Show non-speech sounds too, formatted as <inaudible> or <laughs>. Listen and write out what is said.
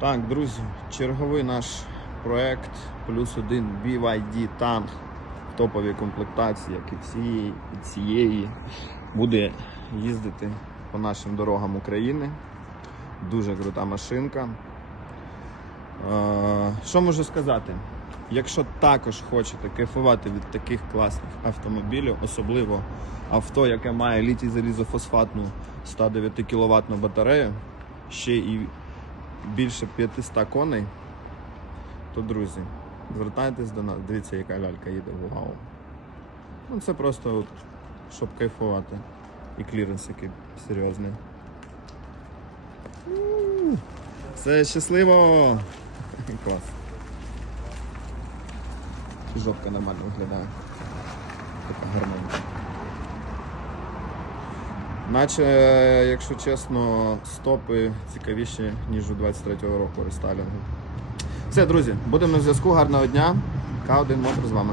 Так, друзі, черговий наш проект плюс один BYD танк в топовій комплектації, як і цієї, і цієї, буде їздити по нашим дорогам України. Дуже крута машинка. Е, Що можу сказати? Якщо також хочете кайфувати від таких класних автомобілів, особливо авто, яке має літій залізофосфатну 109 кВт батарею, ще і більше 500 коней, то друзі, звертайтесь до нас. Дивіться, яка лялька їде вау. Ну це просто от, щоб кайфувати. І кліренс який серйозний. Все щасливо! <laughs> Клас. Жопка нормально виглядає. Така гарненька. Наче, якщо чесно, стопи цікавіші, ніж у 23-го року рестайлінгу. Все, друзі, будемо на зв'язку. Гарного дня. К1 Мотор з вами.